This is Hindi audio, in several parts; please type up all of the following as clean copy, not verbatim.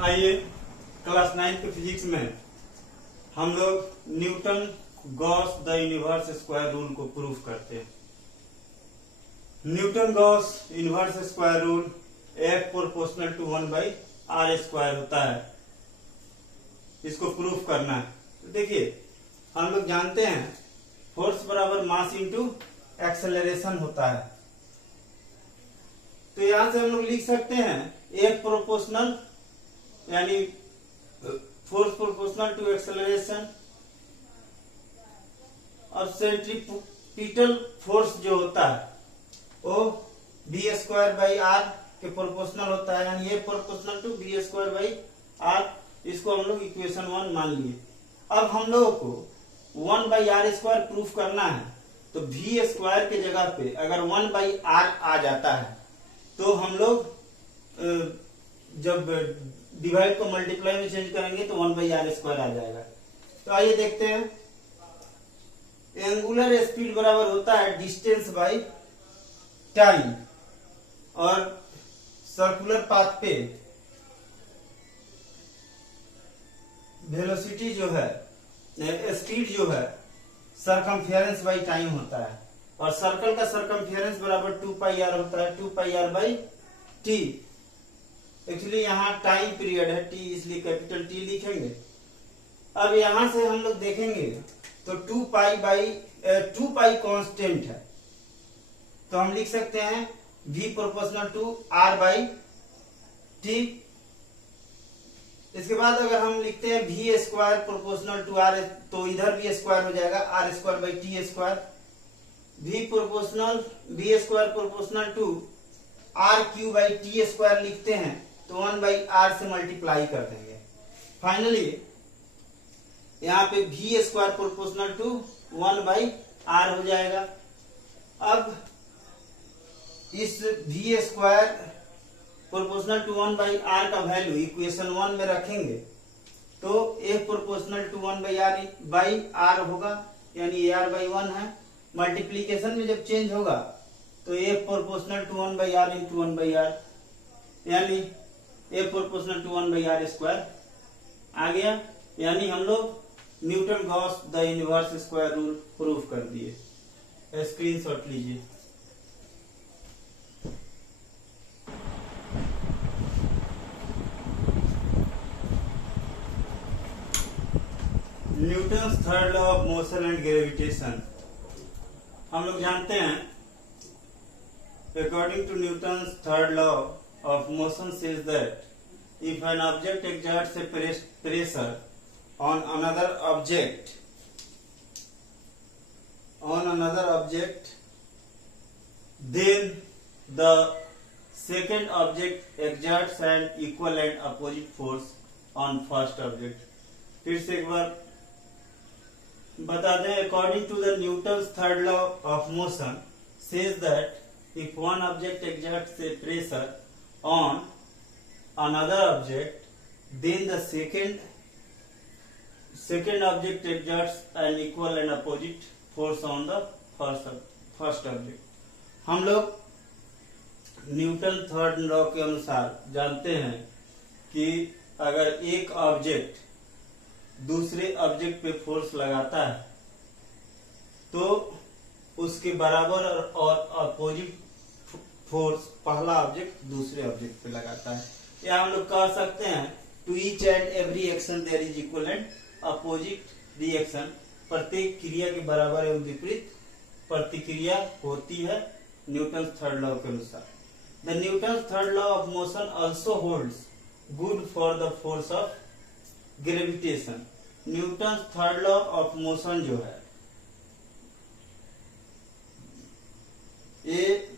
आइए क्लास 9 के फिजिक्स में हम लोग Newton gauss the universe square rule को प्रूफ करते हैं। Newton gauss universe square rule F proportional to 1/r square होता है। इसको प्रूफ करना है। तो देखिए हम लोग जानते हैं फोर्स बराबर मास इंटू एक्सेलरेशन होता है। तो यहां से हम लोग लिख सकते हैं F प्रोपोर्शनल यानी फोर्स प्रोपोर्शनल टू एक्सेलरेशन, और सेंट्रीपिटल फोर्स जो होता है वो v²/r के प्रोपोर्शनल होता है, यानी A प्रोपोर्शनल टू v²/r। इसको हम लोग इक्वेशन 1 मान लिए। अब हम लोगों को 1/r² प्रूफ करना है, तो v² के जगह पे अगर 1/r आ जाता है तो हम लोग जब डिवाइड को मल्टीप्लाई में चेंज करेंगे तो 1/r² आ जाएगा। तो आइए देखते हैं। एंगुलर स्पीड बराबर होता है डिस्टेंस बाय टाइम, और सर्कुलर पाथ पे वेलोसिटी जो है, स्पीड जो है सरकमफेरेंस बाय टाइम होता है, और सर्कल का सरकमफेरेंस बराबर 2πr होता है, 2πr/t। एक्चुअली यहाँ टाइम पीरियड है t, इसलिए कैपिटल T लिखेंगे। अब यहां से हम लोग देखेंगे तो 2π कांस्टेंट है, तो हम लिख सकते हैं v प्रोपोर्शनल टू r/t। इसके बाद अगर हम लिखते हैं v² प्रोपोर्शनल टू r, तो इधर v² हो जाएगा r²/t²। v² proportional to r³ लिखते हैं तो 1/r से मल्टीप्लाई कर देंगे। फाइनली यहाँ पे v² प्रोपोर्शनल टू 1/r हो जाएगा। अब इस v² प्रोपोर्शनल टू 1/r का वैल्यू इक्वेशन 1 में रखेंगे तो F प्रोपोर्शनल टू 1/r होगा, यानी ar/1 है। मल्टीप्लीकेशन में जब चेंज होगा तो F proportional to 1/r into 1/r, यानी F प्रोपोर्शनल टू 1/r² आ गया। यानी हम लोग Newton gauss the universe square rule proof कर दिए। स्क्रीनशॉट लीजिए। Newton's third law of motion and gravitation. हम लोग जानते हैं according to Newton's third law of motion says that if an object exerts a pressure on another object, then the second object exerts an equal and opposite force on first object। फिर से एक बार बता दें, according to the Newton's third law of motion says that if one object exerts a pressure on another object, then the second object exerts an equal and opposite force on the first object। हम लोग न्यूटन थर्ड लॉ के अनुसार जानते हैं कि अगर एक ऑब्जेक्ट दूसरे ऑब्जेक्ट पे फोर्स लगाता है तो उसके बराबर और अपोजिट फोर्स पहला ऑब्जेक्ट दूसरे ऑब्जेक्ट पे लगाता है। या हम लोग कह सकते हैं to each and every action there is equal and opposite reaction. प्रत्येक क्रिया के बराबर एवं विपरीत प्रतिक्रिया होती है न्यूटन थर्ड लॉ के अनुसार। The Newton third law of motion also holds good for the force of gravitation. Newton third law of motion जो है ये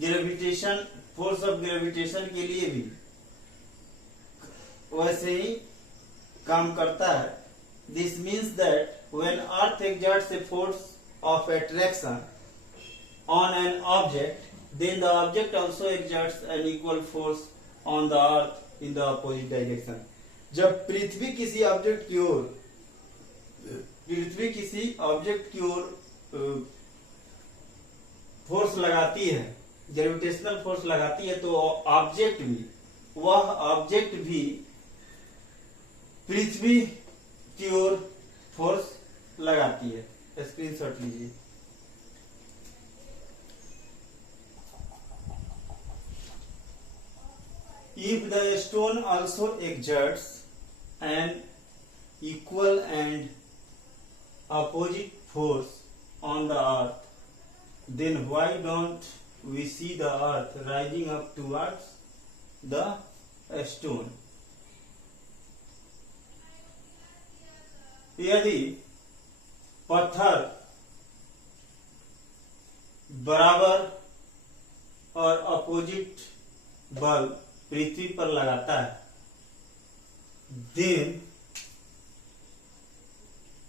ग्रेविटेशन, फोर्स ऑफ ग्रेविटेशन के लिए भी वैसे ही काम करता है। This means that when earth exerts a force of attraction on an object, then the object also exerts an equal force on the earth in the opposite direction. जब पृथ्वी किसी ऑब्जेक्ट की ओर फोर्स लगाती है, ग्रेविटेशनल फोर्स लगाती है, तो ऑब्जेक्ट भी पृथ्वी की ओर फोर्स लगाती है। स्क्रीनशॉट लीजिए। If the stone also exerts an equal and opposite force on the earth, then why don't we see the earth rising up towards the stone? यदि पत्थर बराबर और अपोजिट बल पृथ्वी पर लगाता है, दिन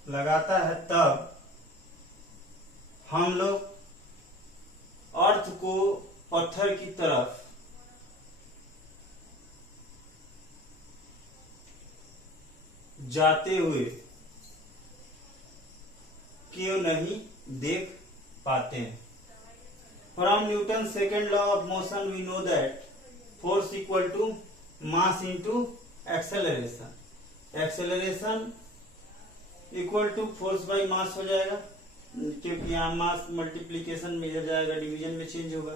लगाता है, तब हम लोग अर्थ को पत्थर की तरफ जाते हुए क्यों नहीं देख पाते हैं? From Newton second law of motion we know that force equal to mass into acceleration. Acceleration equal to force by mass हो जाएगा, क्योंकि यहाँ मास मल्टीप्लीकेशन में हो जाएगा, डिवीजन में चेंज होगा।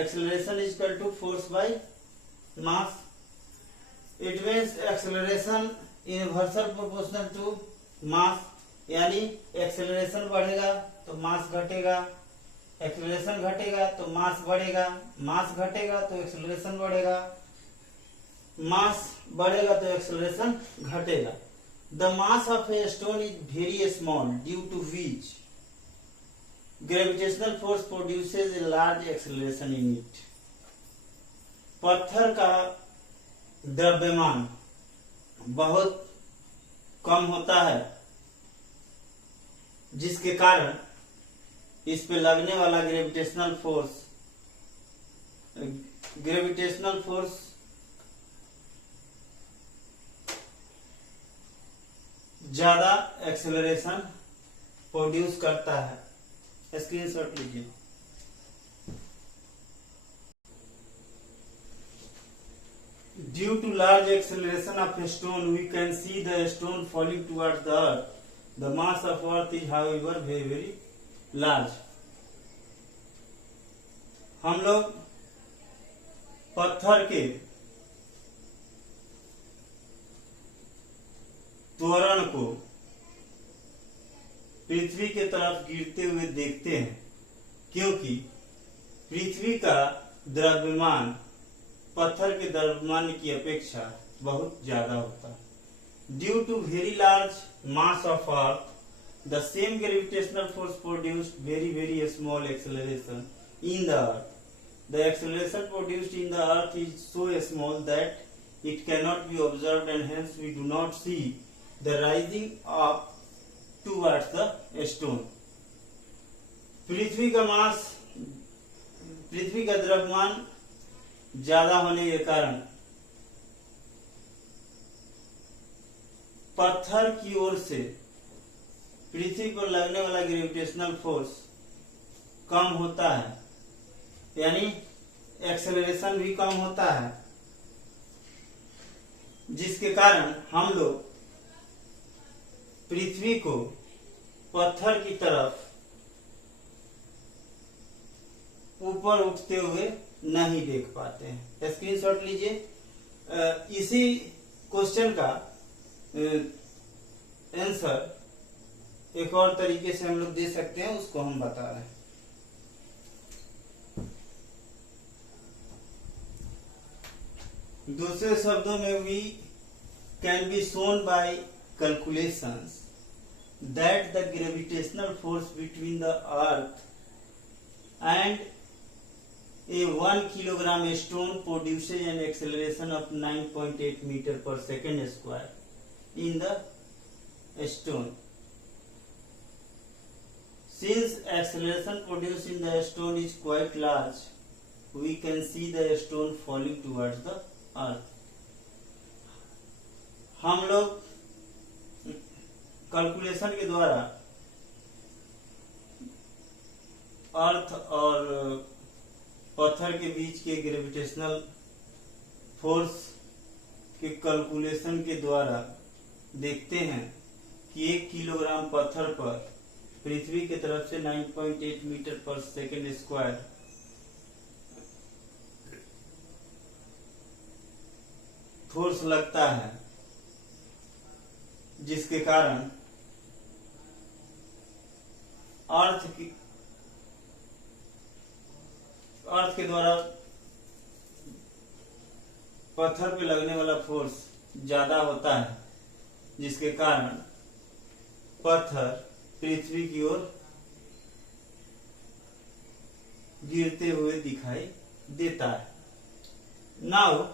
Acceleration is equal to force by mass. It means acceleration inversely proportional to mass, यानी एक्सेलरेशन बढ़ेगा तो मास घटेगा, एक्सेलरेशन घटेगा तो मास बढ़ेगा, मास घटेगा तो एक्सेलरेशन बढ़ेगा, मास बढ़ेगा तो एक्सेलरेशन घटेगा। The mass of a stone is very small due to which gravitational force produces a large acceleration in it. पत्थर का द्रव्यमान बहुत कम होता है, जिसके कारण इस पे लगने वाला ग्रेविटेशनल फोर्स ज्यादा एक्सेलरेशन प्रोड्यूस करता है। स्क्रीनशॉट लीजिए। Due to large acceleration of a stone, we can see the stone falling towards the earth. The mass of earth is, however, very very large. हम लोग पत्थर के त्वरण को पृथ्वी के तरफ गिरते हुए देखते हैं, क्योंकि पृथ्वी का द्रव्यमान पत्थर के द्रव्यमान की अपेक्षा बहुत ज्यादा होता है। Due to very large mass of earth, the same gravitational force produced very very small acceleration in the earth. The acceleration produced in the earth is so small that it cannot be observed, and hence we do not see the rising up towards the stone. पृथ्वी का द्रव्यमान ज्यादा होने के कारण पत्थर की ओर से पृथ्वी पर लगने वाला ग्रेविटेशनल फोर्स कम होता है, यानी एक्सेलरेशन भी कम होता है, जिसके कारण हम लोग पृथ्वी को पत्थर की तरफ ऊपर उठते हुए नहीं देख पाते हैं। स्क्रीनशॉट लीजिए। इसी क्वेश्चन का आंसर एक और तरीके से हम लोग दे सकते हैं, उसको हम बता रहे हैं। दूसरे शब्दों में we can be shown by calculations that the gravitational force between the earth and a 1 kilogram stone produces an acceleration of 9.8 meter per second square in the stone. Since acceleration produced in the stone is quite large, we can see the stone falling towards the earth. हम लोग कैलकुलेशन के द्वारा अर्थ और पत्थर के बीच के ग्रेविटेशनल फोर्स के कैलकुलेशन के द्वारा देखते हैं कि 1 किलोग्राम पत्थर पर पृथ्वी की तरफ से 9.8 metre per second square force लगता है, जिसके कारण अर्थ के द्वारा पत्थर पे लगने वाला फोर्स ज्यादा होता है, जिसके कारण पत्थर पृथ्वी की ओर गिरते हुए दिखाई देता है। Now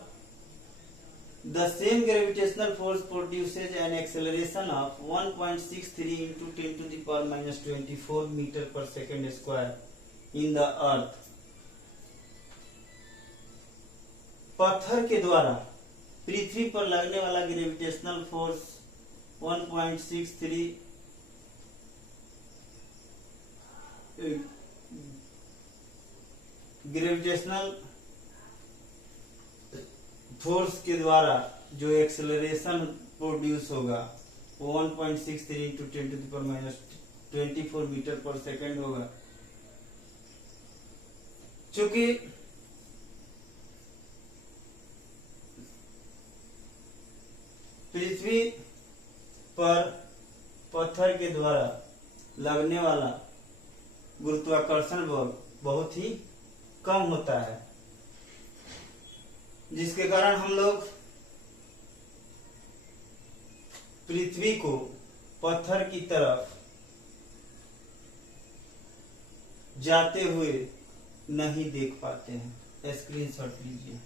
the same gravitational force produces an acceleration of 1.63 into 10 to the power minus 24 meter per second square in the earth। पत्थर के द्वारा पृथ्वी पर लगने वाला ग्रेविटेशनल फोर्स 1.63 ग्रेविटेशनल फोर्स के द्वारा जो एक्सेलरेशन प्रोड्यूस होगा वो 1.63 into 10 to the power minus 24 metre per second होगा। चूंकि पृथ्वी पर पत्थर के द्वारा लगने वाला गुरुत्वाकर्षण बल बहुत ही कम होता है, जिसके कारण हम लोग पृथ्वी को पत्थर की तरफ जाते हुए नहीं देख पाते हैं। स्क्रीनशॉट लीजिए।